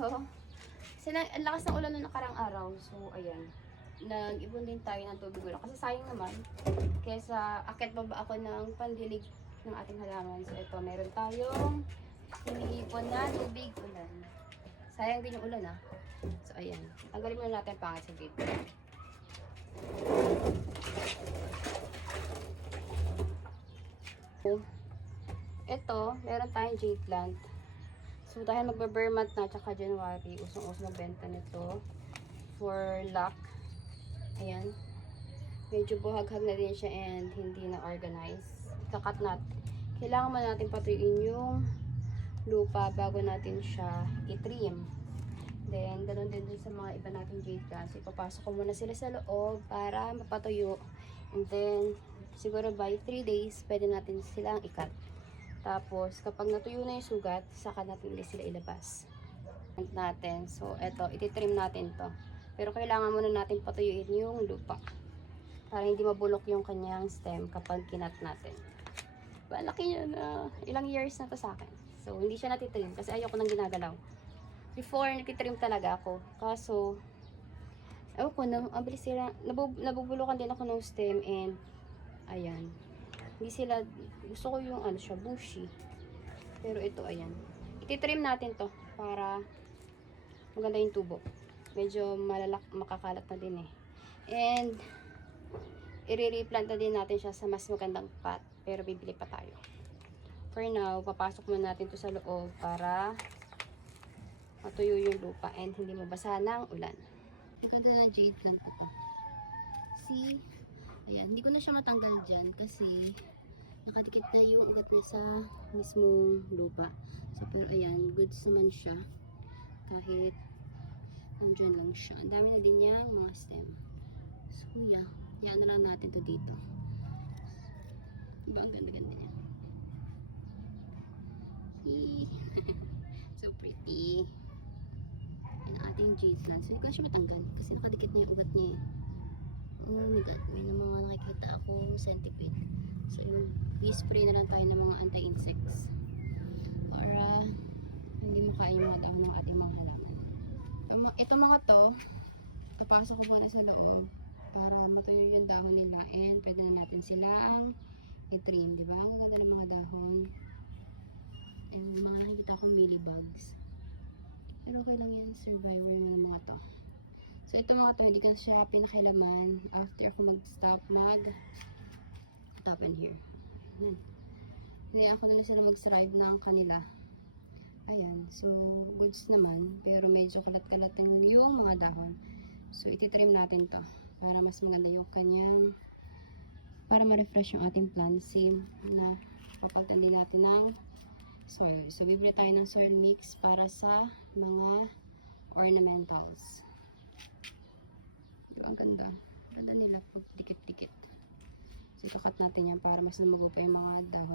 Kasi ang lakas ng ulan nung nakarang araw. So, ayan. Nag-ibon din tayo ng tubig ulan. Kasi sayang naman. Kesa akit pa ba ako ng pandilig ng ating halaman. So, ito. Meron tayong iniipon na tubig ulan. Sayang din yung ulan, ah. So, ayan. Tanggalin muna natin pangit sa gate. Ito, meron tayong jade plant. So, dahil magbe-bermat na, tsaka January, usong-usong magbenta nito for luck. Ayan. Medyo buhaghag na din siya and hindi na organized. Kakat natin. Kailangan man natin patuyuin yung lupa bago natin siya i-trim. Then, ganun din dun sa mga iba nating jade plants. Ipapasok ko muna sila sa loob para mapatuyo. And then, siguro by 3 days, pwede natin silang i-cut. Tapos, kapag natuyo na yung sugat, saka natin ulit sila ilabas. Natin. So, eto, ititrim natin to. Pero kailangan muna natin patuyuin yung lupa. Para hindi mabulok yung kanyang stem kapag kinat natin. Malaki niya na. Ilang years na to sa akin. So, hindi siya natitrim kasi ayoko nang ginagalaw. Before, nagtitrim talaga ako. Kaso, ewan ko, ang bilis sila. Nabubulukan din ako ng stem and, ayan. Hindi sila, gusto ko yung ano siya, bushy. Pero ito, ayan. Ititrim natin to para maganda yung tubo. Medyo makakalat na din eh. And, i-replant na din natin siya sa mas magandang pot. Pero bibili pa tayo. For now, papasok muna natin to sa loob para matuyo yung lupa and hindi mabasa ng ulan. Ang ganda ng jade plant ito. See? Ayan, hindi ko na siya matanggal dyan kasi nakadikit na yung ugat niya sa mismong lupa. So, pero ayan, goods naman siya. Kahit andyan lang siya. Ang dami na din niya mga stem. So, yeah. Yan na lang natin to dito. Diba? Ang ganda-ganda niya. So pretty. Yan ang ating jade plant. So, hindi ko na siya matanggal kasi nakadikit na yung ugat niya eh. Oh my god, may mga nakikita akong centipede. So, i-spray na lang tayo ng mga anti-insects para hindi mo kain yung mga dahon ng ating mga halaman. Ito mga to, tapasok ko muna sa loob para matuyo yung dahon nila and pwede na natin silang i-trim, di ba? Ang ganda ng mga dahon. And mga nakikita akong mealybugs. Pero okay lang yan, survivor ng mga to. So, ito mga to, hindi ko siya pinakilaman after ako mag-stop top and here. Hindi ako na sila mag-strive ng kanila. Ayan. So, goods naman. Pero medyo kalat-kalat yung mga dahon. So, ititrim natin to para mas maganda yung kanyang para ma-refresh yung ating plant. Same na papalitan din natin ng soil. So, bibili tayo ng soil mix para sa mga ornamentals. Ang ganda. Ganda nila pag dikit-dikit. So, ikakat natin yan para mas lumago pa yung mga dahon.